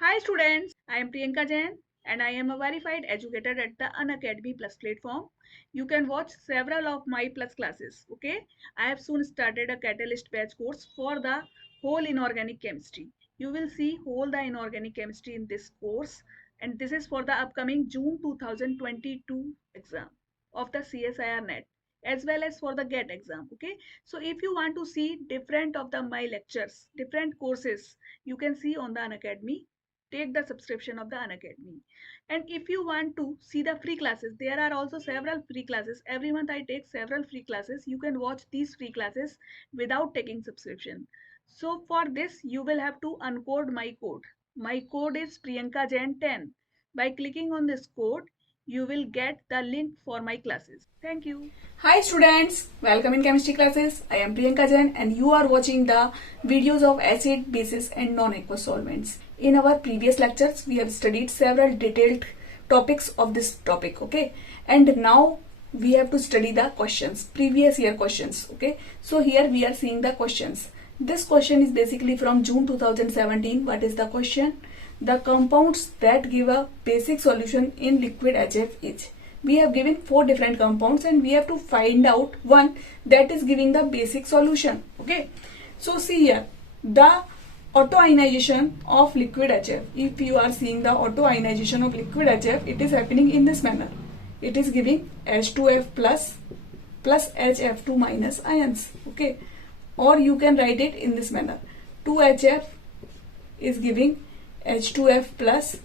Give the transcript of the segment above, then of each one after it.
Hi students, I am Priyanka Jain and I am a verified educator at the Unacademy Plus platform. You can watch several of my Plus classes. Okay, I have soon started a Catalyst batch course for the whole inorganic chemistry. You will see whole the inorganic chemistry in this course, and this is for the upcoming June 2022 exam of the CSIR NET as well as for the GATE exam. Okay, so if you want to see different of the my lectures, different courses, you can see on the Unacademy. Take the subscription of the Unacademy. And if you want to see the free classes, there are also several free classes. Every month I take several free classes. You can watch these free classes without taking subscription. So for this, you will have to uncode my code. My code is Priyanka Jain 10. By clicking on this code, you will get the link for my classes. Thank you. Hi students, welcome in chemistry classes. I am Priyanka Jain and you are watching the videos of acid, bases and non-aqueous solvents. In our previous lectures, we have studied several detailed topics of this topic, okay? And now we have to study the questions, previous year questions, okay? So here we are seeing the questions. This question is basically from June 2017. What is the question? The compounds that give a basic solution in liquid HF is. We have given 4 different compounds and we have to find out one that is giving the basic solution, okay? So see here, the autoionization of liquid HF. If you are seeing the autoionization of liquid HF, it is happening in this manner. It is giving H2F plus HF2 minus ions, okay? Or you can write it in this manner. 2HF is giving H2F plus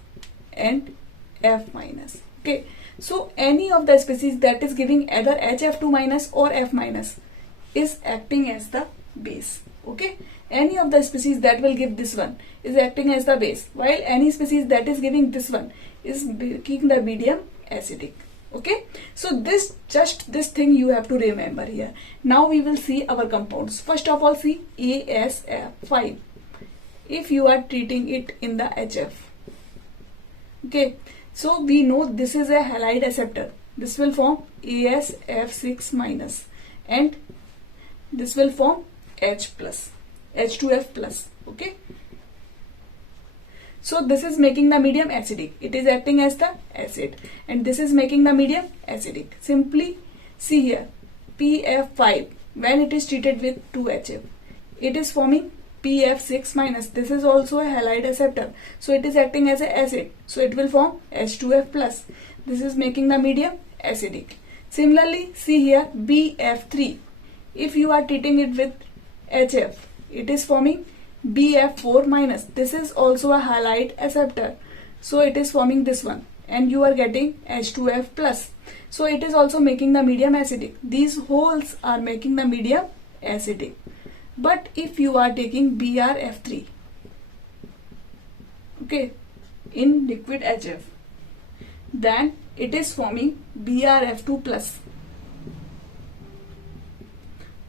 and F minus, okay? So any of the species that is giving either HF2 minus or F minus is acting as the base, okay? Any of the species that will give this one is acting as the base, while any species that is giving this one is making the medium acidic, okay? So this thing you have to remember here. Now we will see our compounds. First of all, see ASF5. If you are treating it in the HF, okay, so we know this is a halide acceptor. This will form ASF6 minus and this will form H plus, H2F plus, okay. So this is making the medium acidic. It is acting as the acid and this is making the medium acidic. Simply see here, PF5 when it is treated with 2HF, it is forming PF6 minus. This is also a halide acceptor. So it is acting as an acid. So it will form H2F plus. This is making the medium acidic. Similarly, see here BF3. If you are treating it with HF, it is forming BF4 minus. This is also a halide acceptor. So it is forming this one and you are getting H2F plus. So it is also making the medium acidic. These holes are making the medium acidic. But if you are taking BRF3, okay, in liquid HF, then it is forming BRF2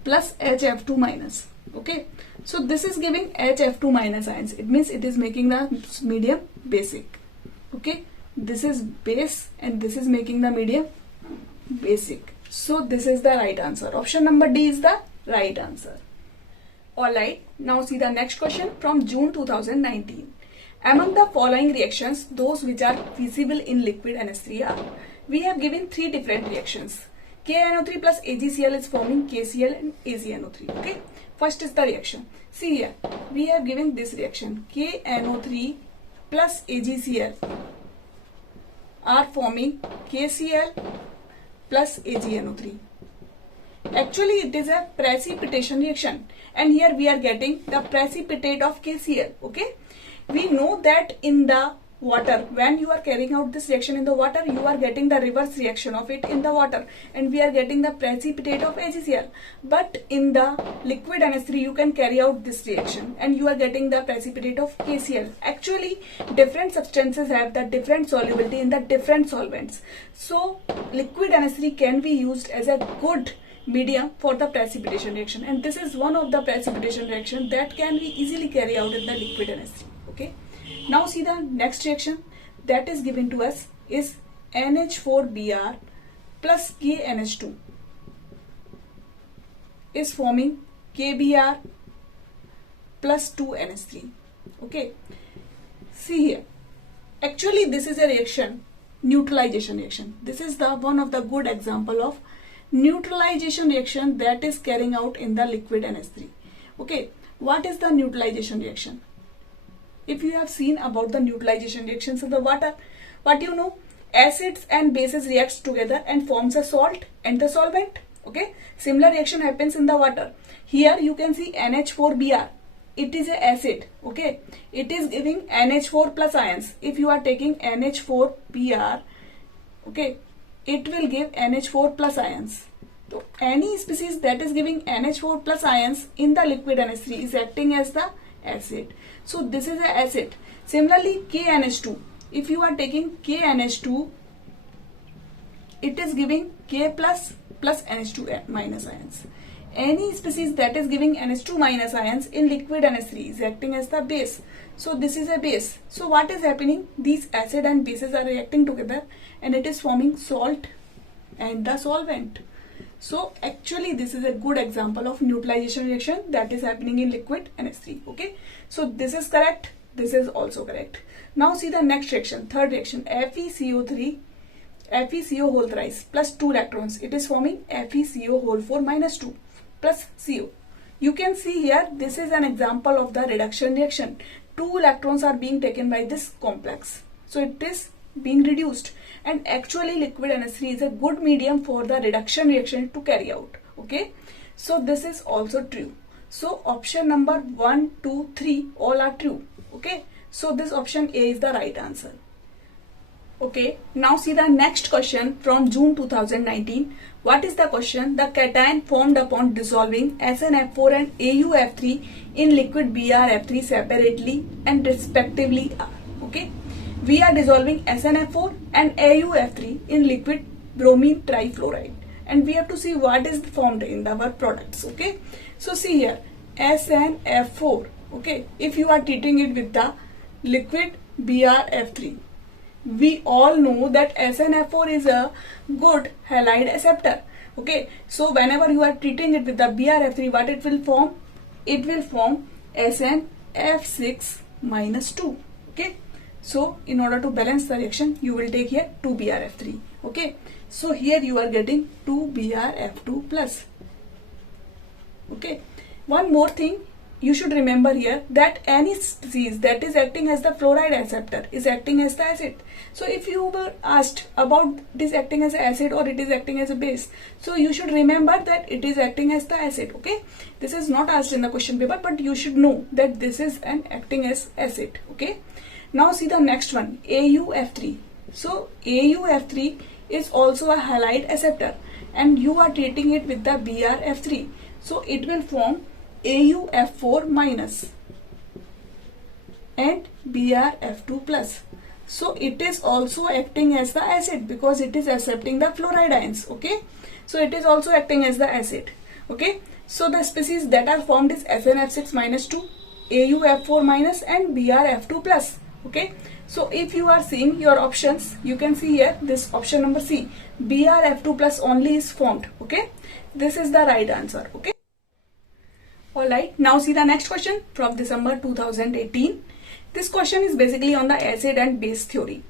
plus HF2 minus, okay. So this is giving HF2 minus ions. It means it is making the medium basic, okay. This is base and this is making the medium basic. So this is the right answer. Option number D is the right answer. Alright, now see the next question from June 2019. Among the following reactions, those which are feasible in liquid NH3 are. We have given 3 different reactions. KNO3 plus AgCl is forming KCl and AgNO3. Okay. First is the reaction. See here, we have given this reaction. KNO3 plus AgCl are forming KCl plus AgNO3. Actually, it is a precipitation reaction and here we are getting the precipitate of KCl, okay. We know that in the water, when you are carrying out this reaction in the water, you are getting the reverse reaction of it in the water and we are getting the precipitate of AgCl. But in the liquid NH3, you can carry out this reaction and you are getting the precipitate of KCl. Actually, different substances have the different solubility in the different solvents. So, liquid NH3 can be used as a good medium for the precipitation reaction and this is one of the precipitation reaction that can be easily carried out in the liquid NH3, okay. Now see the next reaction that is given to us is NH4Br plus KNH2 is forming KBr plus 2NH3. Okay. See here, actually this is a reaction, neutralization reaction. This is the one of the good example of neutralization reaction that is carrying out in the liquid NH3. Okay, what is the neutralization reaction? If you have seen about the neutralization reactions of the water, what you know, acids and bases reacts together and forms a salt and the solvent. Okay, similar reaction happens in the water. Here you can see NH4Br. It is a acid. Okay, it is giving NH4 plus ions. If you are taking NH4Br, okay, it will give NH4 plus ions. So any species that is giving NH4 plus ions in the liquid NH3 is acting as the acid. So this is an acid. Similarly, KNH2. If you are taking KNH2, it is giving K plus NH2 minus ions. Any species that is giving NH2 minus ions in liquid NH3 is acting as the base. So this is a base. So what is happening? These acid and bases are reacting together and it is forming salt and the solvent. So actually this is a good example of neutralization reaction that is happening in liquid NH3. Okay, so this is correct. This is also correct. Now see the next reaction, third reaction, FeCO3, FeCO whole thrice plus 2 electrons. It is forming FeCO whole 4 minus 2 plus CO. You can see here this is an example of the reduction reaction. 2 electrons are being taken by this complex. So it is being reduced, and actually liquid NH3 is a good medium for the reduction reaction to carry out. Okay, so this is also true. So option number 1, 2, 3 all are true. Okay, so this option A is the right answer. Okay, now see the next question from June 2019. What is the question? The cation formed upon dissolving SnF4 and AuF3 in liquid BrF3 separately and respectively are. Okay, we are dissolving SnF4 and AuF3 in liquid bromine trifluoride, and we have to see what is formed in our products. Okay, so see here SnF4. Okay, if you are treating it with the liquid BrF3, we all know that SnF4 is a good halide acceptor. Okay, so whenever you are treating it with the BrF3, what it will form? It will form SnF6 minus 2. Okay, so in order to balance the reaction, you will take here 2 BrF3. Okay, so here you are getting 2 BrF2 plus. Okay, one more thing you should remember here, that any species that is acting as the fluoride acceptor is acting as the acid. So if you were asked about it is acting as an acid or it is acting as a base, so you should remember that it is acting as the acid. Okay, this is not asked in the question paper, but you should know that this is an acting as acid. Okay, now see the next one, AuF3. So AuF3 is also a halide acceptor and you are treating it with the BrF3, so it will form AuF4 minus and BrF2 plus. So it is also acting as the acid because it is accepting the fluoride ions. Okay, so it is also acting as the acid. Okay, so the species that are formed is SnF6 minus 2, AuF4 minus and BrF2 plus. Okay, so if you are seeing your options, you can see here this option number C, BrF2 plus only is formed. Okay, this is the right answer. Okay. Alright, now see the next question from December 2018. This question is basically on the acid and base theory.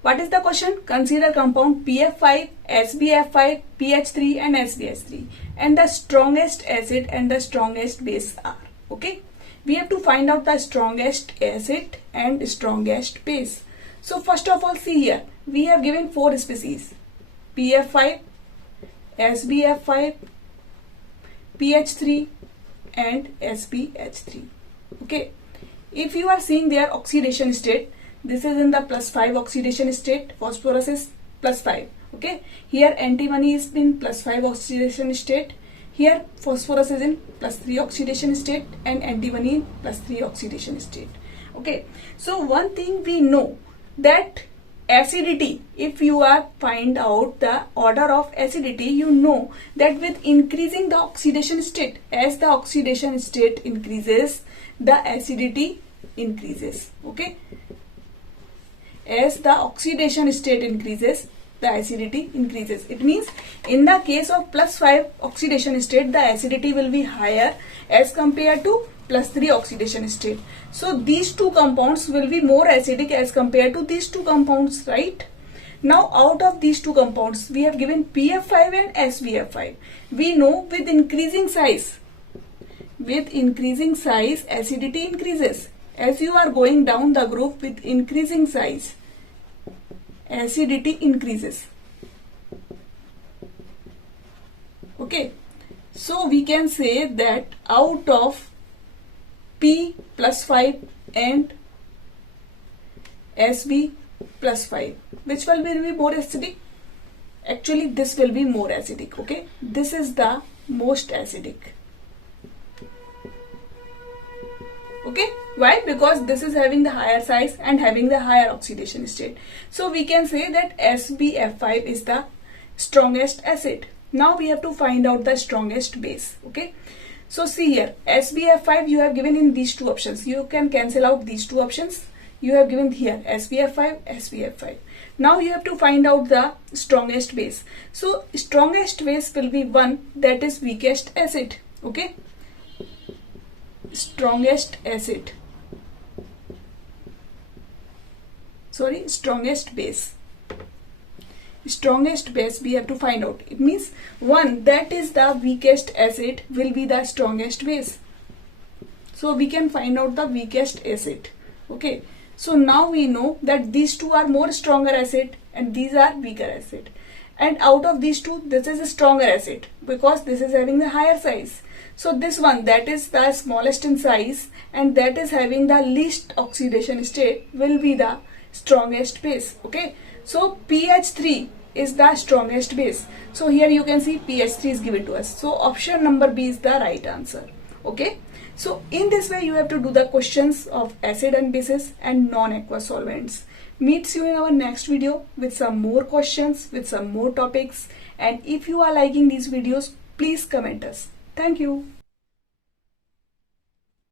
What is the question? Consider compound PF5, SBF5, PH3 and SBH3 and the strongest acid and the strongest base are. Okay, we have to find out the strongest acid and strongest base. So first of all, see here we have given 4 species, PF5, SBF5, PH3 and SBH3. Okay, if you are seeing their oxidation state, this is in the +5 oxidation state, phosphorus is +5. Okay, here antimony is in +5 oxidation state, here phosphorus is in +3 oxidation state and antimony in +3 oxidation state. Okay, so one thing we know that acidity, if you are find out the order of acidity, you know that with increasing the oxidation state, as the oxidation state increases, the acidity increases. Okay, as the oxidation state increases, the acidity increases. It means in the case of +5 oxidation state, the acidity will be higher as compared to plus 3 oxidation state. So these two compounds will be more acidic as compared to these two compounds, right? Now out of these two compounds, we have given PF5 and SBF5. We know with increasing size, acidity increases. As you are going down the group with increasing size, acidity increases. Okay, so we can say that out of P plus 5 and SB plus 5, which will be more acidic? Actually, this will be more acidic. Okay, this is the most acidic. Okay, why? Because this is having the higher size and having the higher oxidation state. So we can say that SBF5 is the strongest acid. Now we have to find out the strongest base. Okay, so see here, SBF5 you have given in these two options. You can cancel out these two options. You have given here SBF5, SBF5. Now you have to find out the strongest base. So strongest base will be one that is weakest acid. Okay, strongest acid. Sorry, strongest base. Strongest base we have to find out. It means one that is the weakest acid will be the strongest base. So we can find out the weakest acid. Okay. So now we know that these two are more stronger acid and these are weaker acid. And out of these two, this is a stronger acid because this is having the higher size. So this one that is the smallest in size and that is having the least oxidation state will be the strongest base. Okay. So pH3 is the strongest base. So here you can see pH3 is given to us. So option number B is the right answer. Okay. So in this way you have to do the questions of acid and bases and non-aqueous solvents. Meets you in our next video with some more questions, with some more topics. And if you are liking these videos, please comment us. Thank you.